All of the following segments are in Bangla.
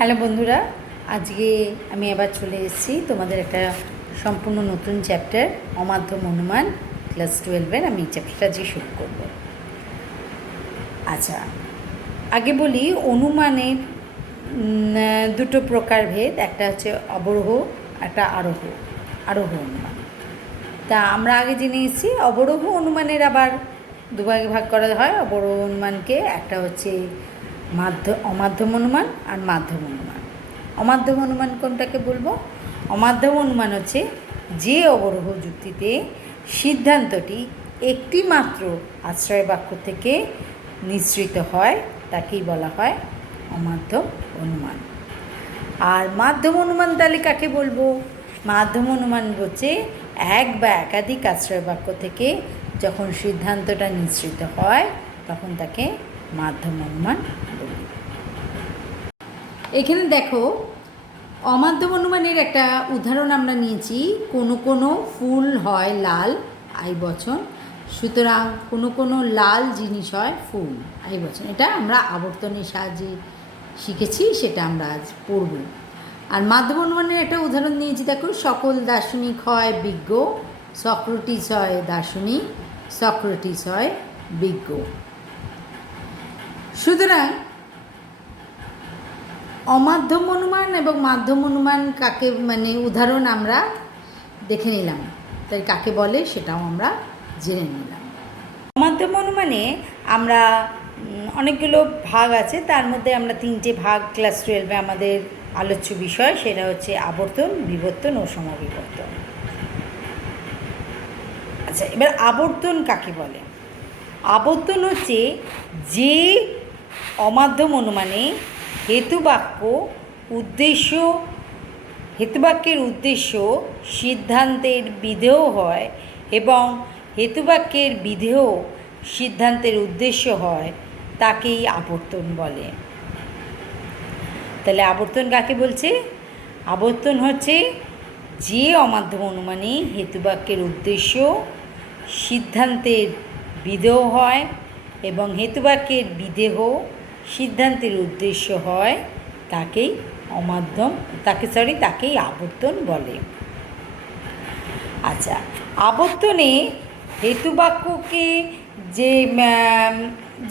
হ্যালো বন্ধুরা, আজকে আমি আবার চলে এসেছি তোমাদের একটা সম্পূর্ণ নতুন চ্যাপ্টার অমাধ্যম অনুমান ক্লাস 12-এর। আমি এই চ্যাপ্টারটা আজকে শুরু করব। আচ্ছা, আগে বলি অনুমানের দুটো প্রকারভেদ, একটা হচ্ছে অবরোহ, একটা আরোহ অনুমান। তা আমরা আগে জেনে এসেছি অবরোহ অনুমানের আবার দুভাগে ভাগ করা হয়। অবরোহ অনুমানকে একটা হচ্ছে অমাধ্যম অনুমান আর মাধ্যম অনুমান। অমাধ্যম অনুমান কোনটাকে বলবো? অমাধ্যম অনুমান হচ্ছে যে অবরোহ যুক্তিতে সিদ্ধান্তটি একটি মাত্র আশ্রয় বাক্য থেকে নিঃসৃত হয় তাকেই বলা হয় অমাধ্যম অনুমান। আর মাধ্যম অনুমান তাহলে কাকে বলবো? মাধ্যম অনুমান হচ্ছে এক বা একাধিক আশ্রয় বাক্য থেকে যখন সিদ্ধান্তটা নিঃসৃত হয় তখন তাকে মাধ্যম অনুমান বলি। এখানে দেখো, অমাধ্যম অনুমানের একটা উদাহরণ আমরা নিয়েছি। কোনো কোনো ফুল হয় লাল, আইবচন, সুতরাং কোনো কোনো লাল জিনিস হয় ফুল, আইবচন। এটা আমরা আবর্তনের সাহায্যে শিখেছি, সেটা আমরা আজ পড়ব। আর মাধ্যম অনুমানের একটা উদাহরণ নিয়েছি, দেখো, সকল দার্শনিক হয় বিজ্ঞ, সক্রেটিস হয় দার্শনিক, সক্রেটিস হয় বিজ্ঞ। সুতরাং অমাধ্যম অনুমান এবং মাধ্যম অনুমান কাকে উদাহরণ আমরা দেখে নিলাম, তাই কাকে বলে সেটাও আমরা জেনে নিলাম। অমাধ্যম অনুমানে আমরা অনেকগুলো ভাগ আছে, তার মধ্যে আমরা 3টে ভাগ ক্লাস 12-এ আমাদের আলোচ্য বিষয়, সেটা হচ্ছে আবর্তন, বিবর্তন ও সমবিবর্তন। আচ্ছা, এবার আবর্তন কাকে বলে? আবর্তন হচ্ছে যে অমাধ্যম অনুমানে হেতুবাক্যের উদ্দেশ্য সিদ্ধান্তের বিধেয় হয় এবং হেতুবাক্যের বিধেয় সিদ্ধান্তের উদ্দেশ্য হয় তাকেই আবর্তন বলে। তাহলে আবর্তন কাকে বলছে? আবর্তন হচ্ছে যে অমাধ্যম অনুমানে হেতুবাক্যের উদ্দেশ্য সিদ্ধান্তের বিধেয় হয় এবং হেতুবাক্যের বিধেয় সিদ্ধান্তের উদ্দেশ্য হয় তাকেই তাকেই আবর্তন বলে। আচ্ছা, আবর্তনে হেতুবাক্যকে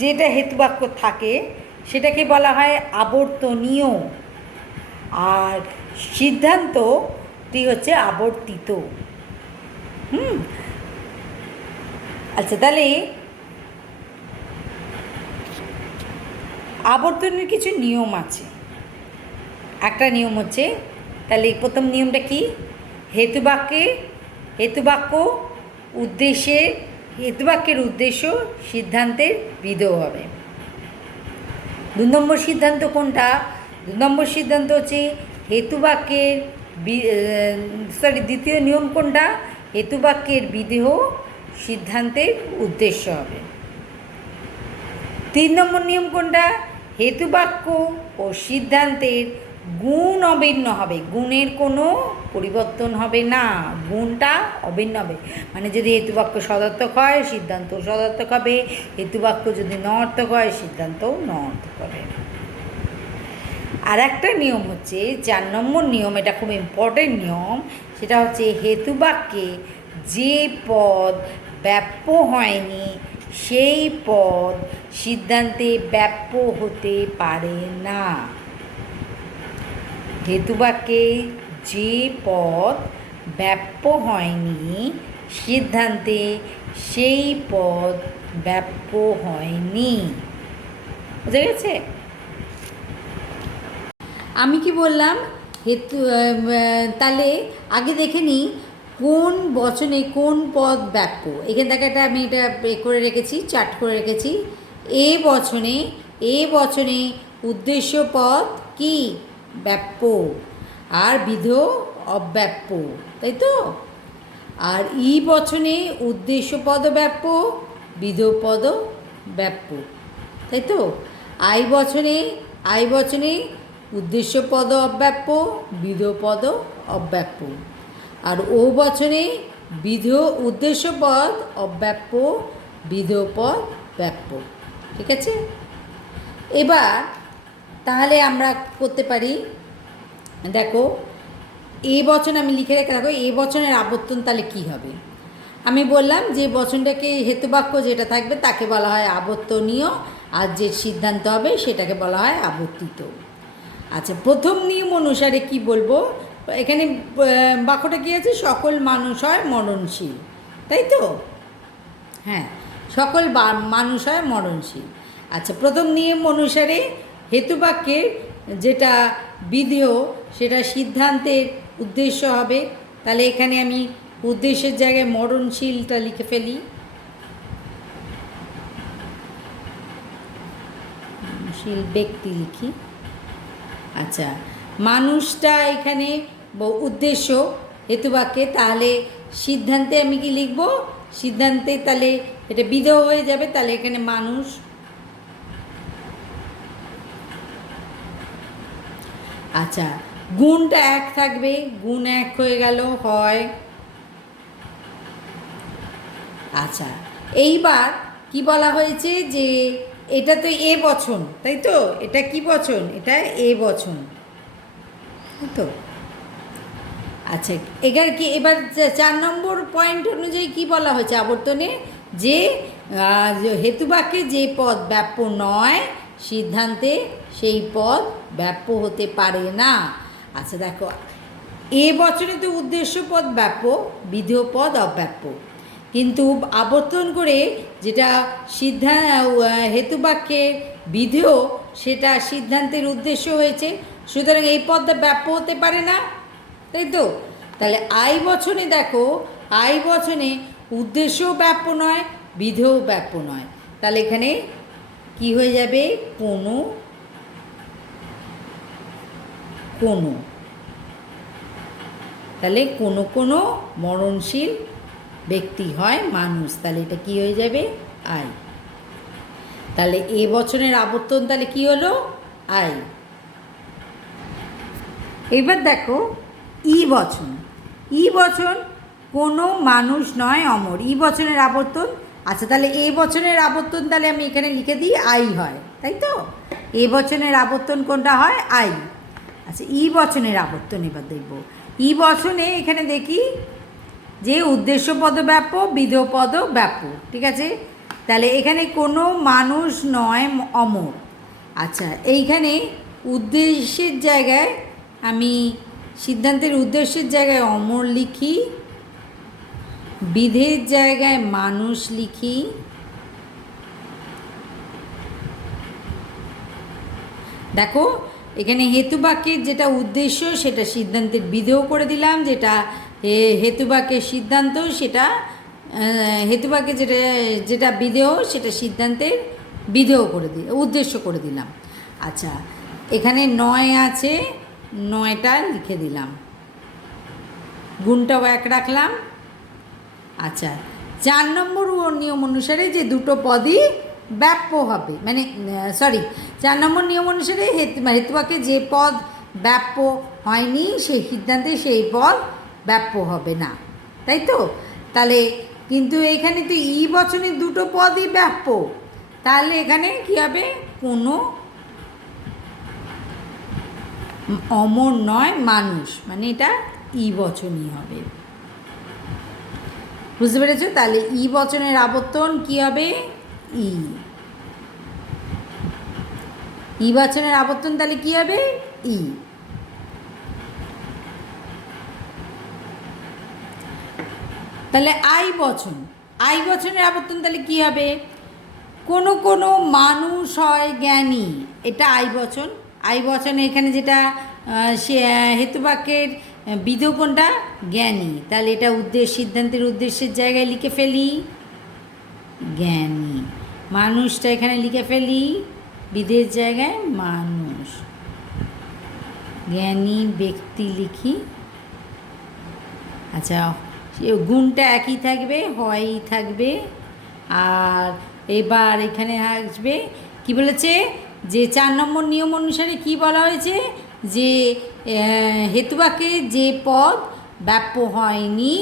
যেটা হেতুবাক্য থাকে সেটাকে বলা হয় আবর্তনীয়, আর সিদ্ধান্তটি হচ্ছে আবর্তিত। আচ্ছা, তাহলে আবর্তনের কিছু নিয়ম আছে। একটা নিয়ম হচ্ছে, তাহলে প্রথম নিয়মটা কি? হেতুবাক্যের উদ্দেশ্য সিদ্ধান্তের বিধেয় হবে। 2 নম্বর সিদ্ধান্ত কোনটা? 2 নম্বর সিদ্ধান্ত হচ্ছে দ্বিতীয় নিয়ম কোনটা? হেতুবাক্যের বিধেয় সিদ্ধান্তের উদ্দেশ্য হবে। 3 নম্বর নিয়ম কোনটা? হেতুবাক্য ও সিদ্ধান্তের গুণ অভিন্ন হবে, গুণের কোনো পরিবর্তন হবে না, গুণটা অভিন্ন হবে। মানে যদি হেতুবাক্য সদর্থক হয় সিদ্ধান্ত সদর্থক হবে, হেতুবাক্য যদি নঅর্থক হয় সিদ্ধান্তও নঅর্থক হবে। আর একটা নিয়ম হচ্ছে 4 নম্বর নিয়ম, এটা খুব ইম্পর্টেন্ট নিয়ম, সেটা হচ্ছে হেতুবাক্যে যে পদ ব্যাপ্য হয়নি সেই পদ সিদ্ধান্তে ব্যাপ্য হতে পারে না। হেতুবাক্যে যে পদ ব্যাপ্য হয়নি সিদ্ধান্তে সেই পদ ব্যাপ্য হয়নি। বুঝা গেছে? আমি কি বললাম? তাহলে আগে দেখে নিই কোন বচনে কোন পদ ব্যাপ্য। এখানে দেখা, আমি এটা করে রেখেছি, চার্ট করে রেখেছি। এ বচনে উদ্দেশ্য পদ কি? ব্যাপ্য, আর বিধেয় অব্যাপ্য, তাই তো? আর ই বচনে উদ্দেশ্য পদ ব্যাপ্য, বিধেয় পদ ব্যাপ্য, তাই তো? আই বচনে উদ্দেশ্য পদ অব্যাপ্য, বিধেয় পদ অব্যাপ্য। আর ও বচনে উদ্দেশ্য পদ অব্যাপ্য, বিধেয় পদ ব্যাপ্য। ঠিক আছে? এবার তাহলে আমরা করতে পারি, দেখো এ বচন আমি লিখে রেখে রাখো, এ বচনের আবর্তন তাহলে কি হবে। আমি বললাম যে বচনটাকে হেতুবাক্য যেটা থাকবে তাকে বলা হয় আবর্তনীয়, আর যে সিদ্ধান্ত হবে সেটাকে বলা হয় আবর্তিত। আচ্ছা, প্রথম নিয়ম অনুসারে কি বলবো, এখানে বাক্যটা কী আছে, সকল মানুষ হয় মরণশীল, তাই তো? হ্যাঁ, সকল মানুষ হয় মরণশীল। আচ্ছা, প্রথম নিয়ম অনুসারে হেতুবাক্যের যেটা বিধেয় সেটা সিদ্ধান্তের উদ্দেশ্য হবে। তাহলে এখানে আমি উদ্দেশ্যের জায়গায় মরণশীলটা লিখে ফেলি। মরণশীল ব্যক্তি লিখি। আচ্ছা, মানুষটা এখানে উদ্দেশ্য হেতুবাক্যে, তাহলে সিদ্ধান্তে আমি কি লিখব, সিদ্ধান্তে তাহলে এটা বিধেয় হয়ে যাবে, তাহলে এখানে মানুষ। আচ্ছা, গুণটা এক থাকবে, গুণ এক হয়ে গেল হয়। আচ্ছা, এইবার কি বলা হয়েছে যে এটা তো এ বচন, তাই তো? এটা কি বচন, এটা এ বচন, তাই তো? আচ্ছা, এবার কি, এবার 4 নম্বর পয়েন্ট অনুযায়ী কি বলা হয়েছে আবর্তনে, যে হেতুবাক্যে যে পদ ব্যাপ্য নয় সিদ্ধান্তে সেই পদ ব্যাপ্য হতে পারে না। আচ্ছা দেখো, এ বচনে তো উদ্দেশ্য পদ ব্যাপ্য, বিধেয় পদ অব্যাপ্য, কিন্তু আবর্তন করে যেটা হেতুবাক্যের বিধেয় সেটা সিদ্ধান্তের উদ্দেশ্য হয়েছে, সুতরাং এই পদটা ব্যাপ্য হতে পারে না, তাই তো? তাহলে আই বচনে দেখো, আই বচনে উদ্দেশ্যও ব্যাপ্য নয়, বিধেয়ও ব্যাপ্য নয়, তাহলে এখানে কি হয়ে যাবে, কোনো কোনো, তাহলে কোনো কোনো মরণশীল ব্যক্তি হয় মানুষ, তাহলে এটা কি হয়ে যাবে, আই। তাহলে এ বচনের আবর্তন তাহলে কি হলো, আই। এবার দেখো ই বচন, ই বচন কোনো মানুষ নয় অমর, ই বচনের আবর্তন। আচ্ছা, তাহলে এ বচনের আবর্তন তাহলে আমি এখানে লিখে দিই আই হয়, তাই তো? এ বচনের আবর্তন কোনটা হয়, আই। আচ্ছা, ই বচনের আবর্তন এবার দেখব। ই বচনে এখানে দেখি যে উদ্দেশ্য পদ ব্যাপ্য, বিধেয় পদ ব্যাপ্য, ঠিক আছে? তাহলে এখানে কোনো মানুষ নয় অমর। আচ্ছা, এইখানে উদ্দেশ্যের জায়গায় আমি সিদ্ধান্তের উদ্দেশ্যের জায়গায় অমর লিখি, বিধের জায়গায় মানুষ লিখি। দেখো এখানে হেতুবাক্যের যেটা উদ্দেশ্য সেটা সিদ্ধান্তের বিধেয় করে দিলাম, যেটা হেতুবাক্যের সিদ্ধান্ত সেটা হেতুবাক্যে যেটা যেটা বিধেয় সেটা সিদ্ধান্তের বিধেয় করে উদ্দেশ্য করে দিলাম। আচ্ছা, এখানে 9 আছে, 9টা লিখে দিলাম, গুণটাও এক রাখলাম। আচ্ছা, 4 নম্বর নিয়ম অনুসারে যে দুটো পদই ব্যাপ্য হবে, মানে 4 নম্বর নিয়ম অনুসারে হেতুবাক্যে যে পদ ব্যাপ্য হয়নি সেই সিদ্ধান্তে সেই পদ ব্যাপ্য হবে না, তাই তো? তাহলে কিন্তু এইখানে তো ই বচনের দুটো পদই ব্যাপ্য, তাহলে এখানে কি হবে, কোনো অমর নয় মানুষ, মানে এটা ই বচনই হবে, বুঝতে পেরেছ? তাহলে ই বচনের আবর্তন কি হবে, ই। ই বচনের আবর্তন তাহলে কি হবে, ই। তাহলে আই বচন, আই বচনের আবর্তন তাহলে কি হবে, কোনো কোনো মানুষ হয় জ্ঞানী, এটা আই বচন। আই বচনে এখানে যেটা সে হেতুবাক্যের বিধেয় কোনটা, জ্ঞানী, তাহলে এটা সিদ্ধান্তের উদ্দেশ্যের জায়গায় লিখে ফেলি জ্ঞানী, মানুষটা এখানে লিখে ফেলি বিধের জায়গায় মানুষ, জ্ঞানী ব্যক্তি লিখি। আচ্ছা, গুণটা একই থাকবে, হয়ই থাকবে। আর এবার এখানে আসবে কি বলেছে, যে 4 নম্বর নিয়ম অনুসারে কি বলা হয়েছে, যে হেতুবাক্যে যে পদ ব্যাপ্য হয়নি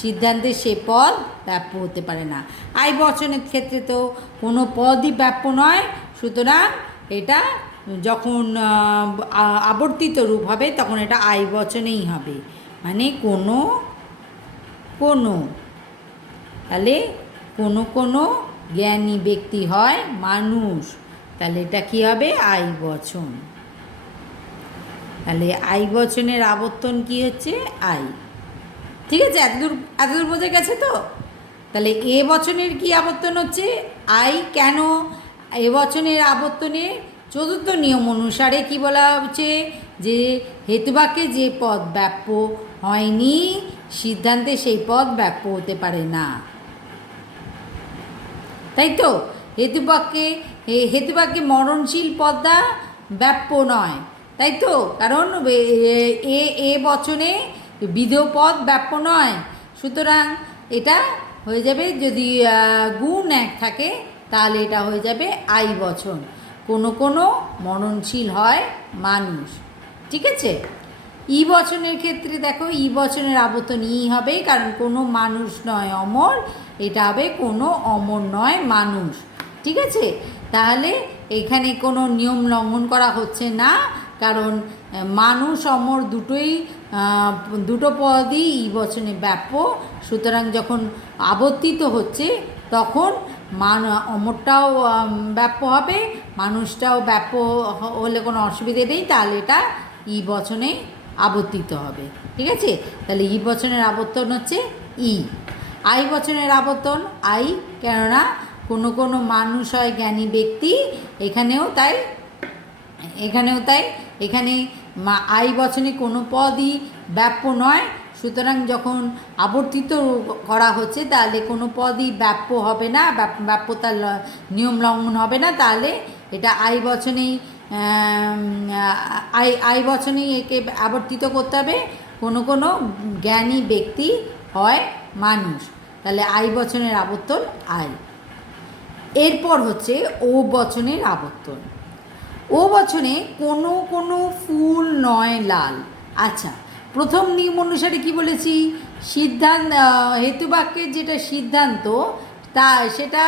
সিদ্ধান্তে সে পদ ব্যাপ্য হতে পারে না। আই বচনের ক্ষেত্রে তো কোনো পদই ব্যাপ্য নয়, সুতরাং এটা যখন আবর্তিত রূপ হবে তখন এটা আই বচনেই হবে, মানে কোনো কোনো, তাহলে কোনো কোনো জ্ঞানী ব্যক্তি হয় মানুষ, তাহলে এটা কি হবে আই বচন। তাহলে আই বচনের আবর্তন কি হচ্ছে আই। ঠিক আছে, এতদূর বোঝা গেছে তো। তাহলে এ বচনের কি আবর্তন হচ্ছে আই। কেন এ বচনের আবর্তনে চতুর্থ নিয়ম অনুসারে কি বলা হচ্ছে যে হেতুবাক্যে যে পদ ব্যাপ্য হয়নি সিদ্ধান্তে সেই পদ ব্যাপ্য হতে পারে না, তাই তো। হেতুবাক্যে মরণশীল পদ্মা ব্যাপ্য নয়, তাই তো, কারণ এ বচনে বিধেয় পদ ব্যাপ্য নয়। সুতরাং এটা হয়ে যাবে, যদি গুণ এক থাকে তাহলে এটা হয়ে যাবে আই বচন। কোনো কোনো মরণশীল হয় মানুষ। ঠিক আছে, ই বচনের ক্ষেত্রে দেখো ই বচনের আবর্তন ই হবে, কারণ কোনো মানুষ নয় অমর, এটা হবে কোনো অমর নয় মানুষ। ঠিক আছে, তাহলে এখানে কোনো নিয়ম লঙ্ঘন করা হচ্ছে না, কারণ মানুষ অমর দুটো পদই ই বচনে ব্যাপ্য। সুতরাং যখন আবর্তিত হচ্ছে তখন অমরটাও ব্যাপ্য হবে, মানুষটাও ব্যাপ্য হলে কোনো অসুবিধে নেই, তাহলে এটা ই বচনে আবর্তিত হবে। ঠিক আছে, তাহলে ই বচনের আবর্তন হচ্ছে ই। আই বচনের আবর্তন আই, কেননা কোনো কোনো মানুষ হয় জ্ঞানী ব্যক্তি, এখানেও তাই। এখানে আই বচনে কোনো পদই ব্যাপ্য নয়, সুতরাং যখন আবর্তিত করা হচ্ছে তাহলে কোনো পদই ব্যাপ্য হবে না, ব্যাপ্যতার নিয়ম লঙ্ঘন হবে না, তাহলে এটা আই বচনেই একে আবর্তিত করতে হবে। কোনো কোনো জ্ঞানী ব্যক্তি হয় মানুষ, তাহলে আই বচনের আবর্তন আই। এরপর হচ্ছে ও বচনের আবর্তন। ও বচনে কোনো কোনো ফুল নয় লাল। আচ্ছা, প্রথম নিয়ম অনুসারে কি বলেছি, হেতুবাক্যের যেটা সিদ্ধান্ত সেটা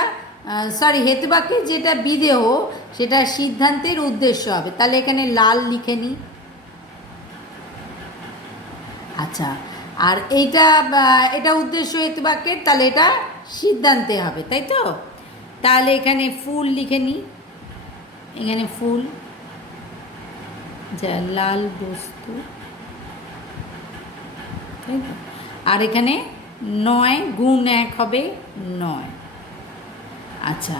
হেতুবাক্যের যেটা বিধেয় সেটা সিদ্ধান্তের উদ্দেশ্য হবে, তাহলে এখানে লাল লিখে নিই। আচ্ছা, আর এটা উদ্দেশ্য হেতুবাক্যের, তাহলে এটা সিদ্ধান্তে হবে, তাই তো। তাহলে এখানে ফুল লিখে নিই, এখানে ফুল যা লাল বস্তু, তাই তো। আর এখানে নয় গুণ এক হবে নয়। আচ্ছা,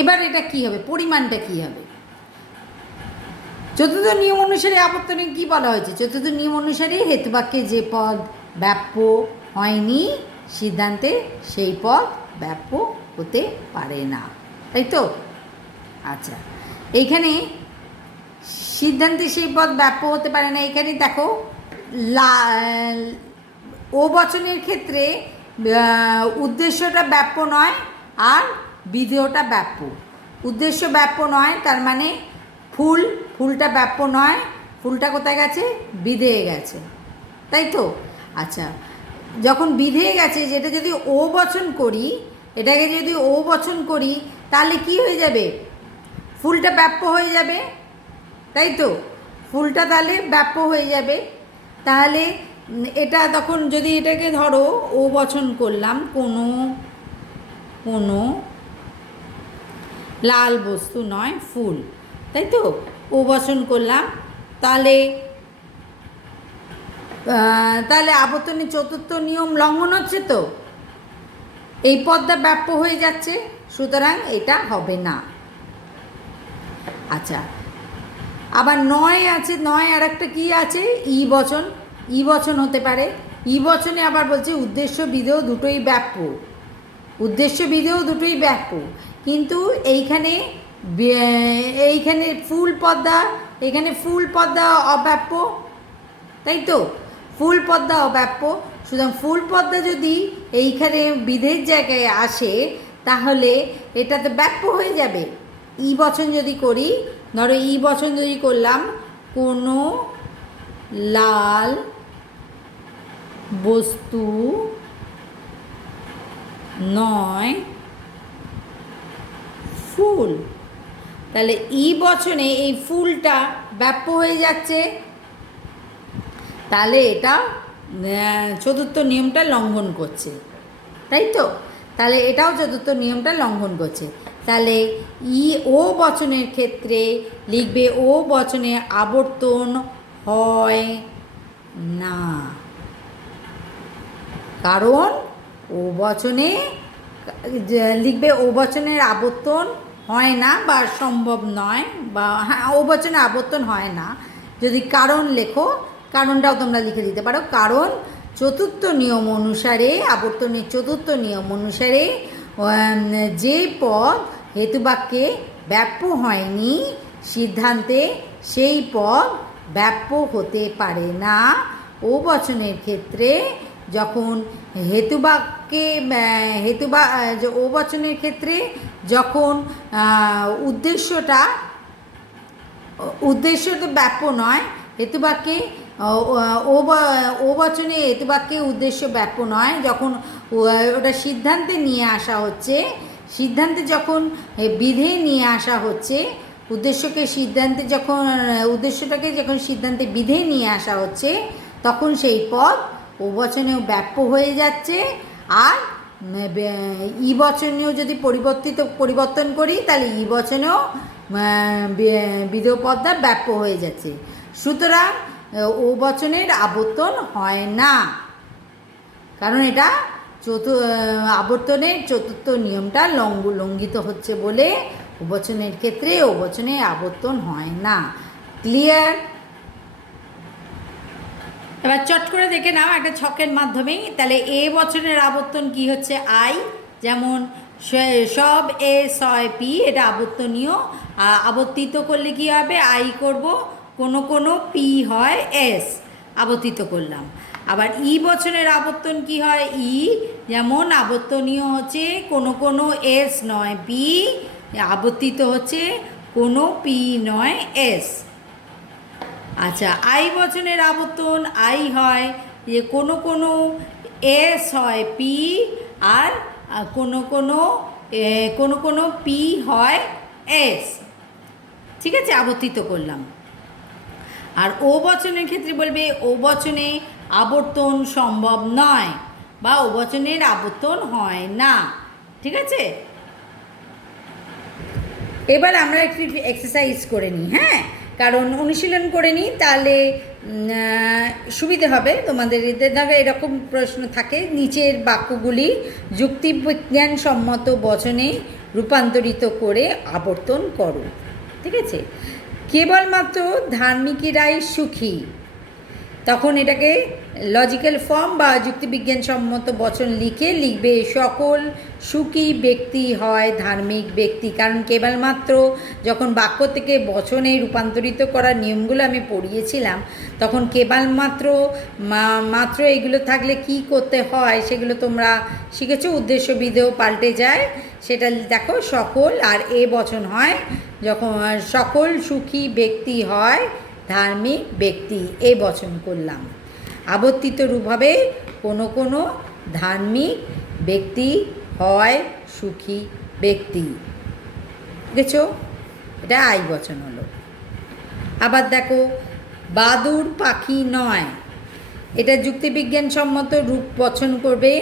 এবার এটা কি হবে, পরিমাণটা কি হবে। চতুর্থ নিয়ম অনুসারে আবর্তনে কি বলা হয়েছে, চতুর্থ নিয়ম অনুসারে হেতুবাক্যে যে পদ ব্যাপ্য হয়নি সিদ্ধান্তে সেই পদ ব্যাপ্য হতে পারে না, তাই তো। আচ্ছা, এইখানে সিদ্ধান্তে সেই পদ ব্যাপ্য হতে পারে না, এখানে দেখো ও বচনের ক্ষেত্রে উদ্দেশ্যটা ব্যাপ্য নয় আর বিধেয়টা ব্যাপ্য। উদ্দেশ্য ব্যাপ্য নয়, তার মানে ফুলটা ব্যাপ্য নয়, ফুলটা কোথায় গেছে, বিধেয়ে গেছে, তাই তো। আচ্ছা, যখন বিধেয়ে গেছে, যেটা যদি ও বচন করি, এটাকে যদি ও বচন করি তাহলে কি হয়ে যাবে, ফুলটা ব্যাপ্য হয়ে যাবে, তাই তো। ফুলটা তাহলে ব্যাপ্য হয়ে যাবে, তাহলে এটা তখন যদি এটাকে ধরো ও বচন করলাম, কোনো কোনো লাল বস্তু নয় ফুল, তাই তো, ও বচন করলাম, তাহলে আবর্তনের চতুর্থ নিয়ম লঙ্ঘন হচ্ছে তো, এই পদটা ব্যাপ্য হয়ে যাচ্ছে, সুতরাং এটা হবে না। আচ্ছা, আবার নয় আছে, নয় আর একটা কী আছে, ই বচন হতে পারে। ই বচনে আবার বলছে উদ্দেশ্য বিধেয় দুটোই ব্যাপ্য, কিন্তু এইখানে ফুল পদ্মা অব্যাপ্য, তাই তো, ফুল পদ্মা অব্যাপ্য। সুতরাং ফুল পদ্মা যদি এইখানে বিধের জায়গায় আসে তাহলে এটা তো ব্যাপ্য হয়ে যাবে। ই বচন যদি করি, ধরো ই বচন যদি করলাম, কোনো লাল বস্তু নয় ফুল। তাহলে ই বচনে এই ফুলটা ব্যাপ্য হয়ে যাচ্ছে, তাহলে এটা চতুর্থ নিয়মটা লঙ্ঘন করছে, তাই তো? তাহলে এটাও চতুর্থ নিয়মটা লঙ্ঘন করছে। তাহলে ই ও বচনের ক্ষেত্রে লিখবে ও বচনে আবর্তন হয় না, কারণ ও বচনে লিখবে ও বচনের আবর্তন হয় না বা সম্ভব নয়, বা হ্যাঁ ও বচনে আবর্তন হয় না। যদি কারণ লেখো, কারণটাও তোমরা লিখে দিতে পারো। কারণ চতুর্থ নিয়ম অনুসারে, আবর্তনের চতুর্থ নিয়ম অনুসারে যে পদ হেতুবাক্যে ব্যাপ্য হয়নি সিদ্ধান্তে, সেই পদ ব্যাপ্য হতে পারে না। ও বচনের ক্ষেত্রে যখন হেতুবাক্যে ও বচনের ক্ষেত্রে যখন উদ্দেশ্যটা ব্যাপ্য নয়, হেতুবাক্যে ও বচনে হেতুবাক্যে উদ্দেশ্য ব্যাপ্য নয়, যখন ওটা সিদ্ধান্তে নিয়ে আসা হচ্ছে, সিদ্ধান্তে যখন বিধে নিয়ে আসা হচ্ছে, উদ্দেশ্যটাকে যখন সিদ্ধান্তে বিধে নিয়ে আসা হচ্ছে, তখন সেই পদ ও বচনেও ব্যাপ্য হয়ে যাচ্ছে। আর ই বচনেও যদি পরিবর্তন করি, তাহলে ই বচনেও বিধেয় পদটা ব্যাপ্য হয়ে যাচ্ছে। সুতরাং ও বচনের আবর্তন হয় না, কারণ এটা আবর্তনের চতুর্থ নিয়মটা লঙ্ঘিত হচ্ছে বলে ও বচনের ক্ষেত্রে ও বচনে আবর্তন হয় না। ক্লিয়ার? এবার চট করে দেখে নাও একটা ছকের মাধ্যমেই। তাহলে এ বচনের আবর্তন কি হচ্ছে? আই। যেমন সব এ সয় পি, এটা আবর্তনীয়। আবর্তিত করলে কি হবে? আই করব, কোনো পি হয় এস, আবর্তিত করলাম। আবার ই বচনের আবর্তন কি হয়? ই। যেমন আবর্তনীয় হচ্ছে কোনো এস নয় পি, আবর্তিত হচ্ছে কোনো পি নয় এস। আচ্ছা, আই বচনের আবর্তন আই হয় যে কোনো এস হয় পি, আর কোনো পি হয় এস। ঠিক আছে, আবর্তিত করলাম। আর ও বচনের ক্ষেত্রে বলবে ও বচনে আবর্তন সম্ভব নয়, বা ও বচনের আবর্তন হয় না। ঠিক আছে, এবার আমরা একটু এক্সারসাইজ করে নিই, হ্যাঁ, কারণ অনুশীলন করে নিই, তাহলে সুবিধে হবে তোমাদের। ধরো এরকম প্রশ্ন থাকে, নিচের বাক্যগুলি যুক্তিবিজ্ঞানসম্মত বচনে রূপান্তরিত করে আবর্তন করো। ঠিক আছে, কেবলমাত্র ধার্মিকেরাই সুখী, তখন এটাকে লজিক্যাল ফর্ম বা যুক্তিবিজ্ঞানসম্মত বচন লিখবে সকল সুখী ব্যক্তি হয় ধার্মিক ব্যক্তি। কারণ কেবলমাত্র যখন বাক্য থেকে বচনে রূপান্তরিত করার নিয়মগুলো আমি পড়িয়েছিলাম, তখন কেবলমাত্র এগুলো থাকলে কি করতে হয় সেগুলো তোমরা শিখেছো। উদ্দেশ্য বিধেয় পাল্টে যায়, সেটা দেখো। সকল আর এ বচন হয় যখন সকল সুখী ব্যক্তি হয় ধার্মিক ব্যক্তি, এ বচন করলাম। আবর্তিত রূপ হবে কোনো ধার্মিক ব্যক্তি হয় সুখী ব্যক্তি। দেখছো, এটা আই বচন হলো। আবার দেখো, বাদুড় পাখি নয়, এটা যুক্তিবিজ্ঞানসম্মত রূপ বচন করবে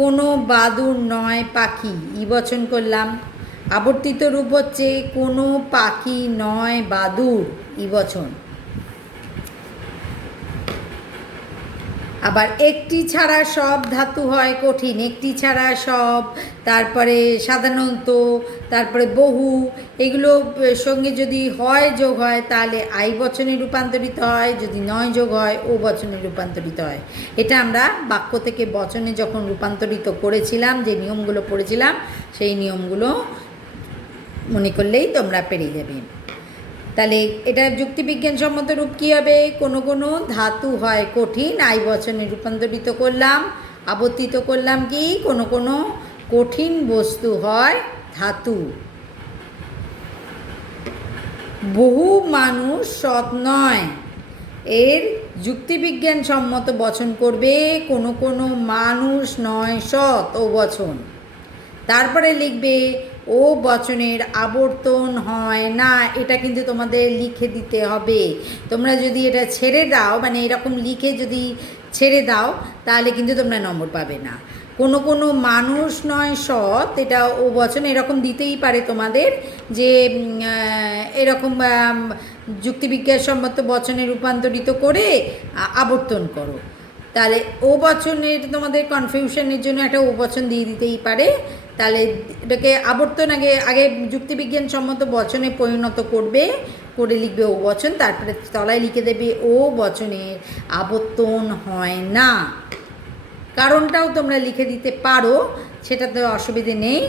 কোনো বাদুড় নয় পাখি, ই বচন করলাম। আবর্তিত রূপ হচ্ছে কোনো পাখি নয় বাদুড়, ই বচন। আবার একটি ছাড়া সব ধাতু হয় কঠিন, একটি ছাড়া সব, তারপরে সাধারণত, তারপরে বহু, এগুলো সঙ্গে যদি হয় যোগ হয় তাহলে আই বচনে রূপান্তরিত হয়, যদি নয় যোগ হয় ও বচনে রূপান্তরিত হয়। এটা আমরা বাক্য থেকে বচনে যখন রূপান্তরিত করেছিলাম, যে নিয়মগুলো পড়েছিলাম, সেই নিয়মগুলো মনে করলেই তোমরা পেরে যাবে। তাহলে এটা যুক্তিবিজ্ঞানসম্মত রূপ কী হবে? কোনো ধাতু হয় কঠিন, আই বচনে রূপান্তরিত করলাম। আবর্তিত করলাম কি? কোনো কঠিন বস্তু হয় ধাতু। বহু মানুষ সৎ নয়, এর যুক্তিবিজ্ঞানসম্মত বচন করবে কোনো মানুষ নয় সৎ, ও বচন। তারপরে লিখবে ও বচনের আবর্তন হয় না, এটা কিন্তু তোমাদের লিখে দিতে হবে। তোমরা যদি এটা ছেড়ে দাও, মানে এরকম লিখে যদি ছেড়ে দাও, তাহলে কিন্তু তোমরা নম্বর পাবে না। কোনো কোনো মানুষ নয় সৎ, এটা ও বচন এরকম দিতেই পারে তোমাদের, যে এরকম যুক্তিবিজ্ঞানসম্মত বচনে রূপান্তরিত করে আবর্তন করো। তাহলে ও বচনের তোমাদের কনফিউশনের জন্য একটা ও বচন দিয়ে দিতেই পারে। তাহলে এটাকে আবর্তন আগে আগে যুক্তিবিজ্ঞানসম্মত বচনে পরিণত করবে, করে লিখবে ও বচন, তারপরে তলায় লিখে দেবে ও বচনের আবর্তন হয় না। কারণটাও তোমরা লিখে দিতে পারো, সেটাতে অসুবিধে নেই।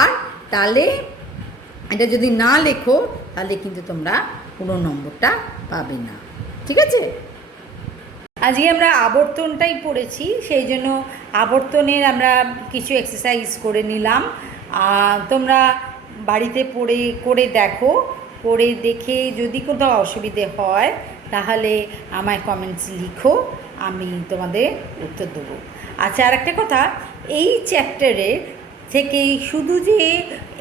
আর তাহলে এটা যদি না লেখো, তাহলে কিন্তু তোমরা কোনো নম্বরটা পাবে না। ঠিক আছে? আজকে আমরা আবর্তনটাই পড়েছি, সেই জন্য আবর্তনের আমরা কিছু এক্সারসাইজ করে নিলাম। তোমরা বাড়িতে করে দেখো, করে দেখে যদি কোথাও অসুবিধে হয় তাহলে আমায় কমেন্টস লিখো, আমি তোমাদের উত্তর দেবো। আচ্ছা, আর একটা কথা, এই চ্যাপ্টারে থেকে শুধু যে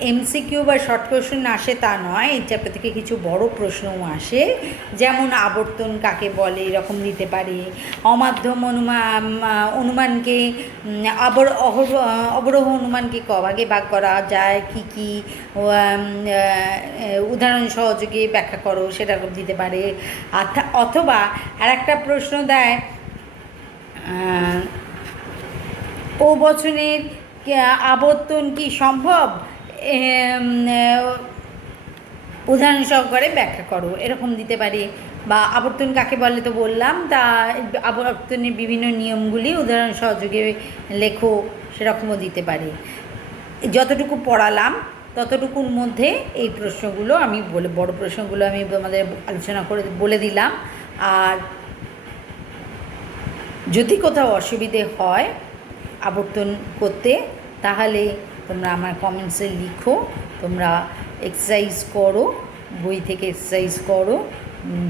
এমসিকিউ বা শর্ট কোয়েশ্চেন আসে তা নয়, এই চ্যাপ্টার থেকে কিছু বড় প্রশ্নও আসে, যেমন আবর্তন কাকে বলে এরকম দিতে পারে, অমাধ্যম অনুমানকে অবরোহ অনুমানকে ক ভাগে ভাগ করা যায়, কী কী উদাহরণ সহযোগে ব্যাখ্যা করো, সেটা দিতে পারে। অথবা আর একটা প্রশ্ন দেয়, ও বচনের আবর্তন কি সম্ভব, উদাহরণ সহকারে ব্যাখ্যা করো, এরকম দিতে পারি। বা আবর্তন কাকে বলে তো বললাম, তা আবর্তনের বিভিন্ন নিয়মগুলি উদাহরণ সহযোগে লেখো, সেরকমও দিতে পারি। যতটুকু পড়ালাম ততটুকুর মধ্যে এই প্রশ্নগুলো আমি বড় প্রশ্নগুলো আমি তোমাদের আলোচনা করে বলে দিলাম। আর যদি কোথাও অসুবিধে হয় আবর্তন করতে, তাহলে তোমরা আমার কমেন্টসে লিখো, তোমরা এক্সারসাইজ করো, বই থেকে এক্সারসাইজ করো,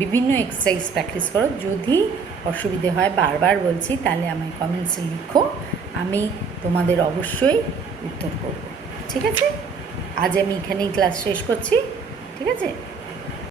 বিভিন্ন এক্সারসাইজ প্র্যাকটিস করো। যদি অসুবিধে হয়, বারবার বলছি, তাহলে আমার কমেন্টসে লিখো, আমি তোমাদের অবশ্যই উত্তর করব। ঠিক আছে? আজ আমি এখানেই ক্লাস শেষ করছি। ঠিক আছে?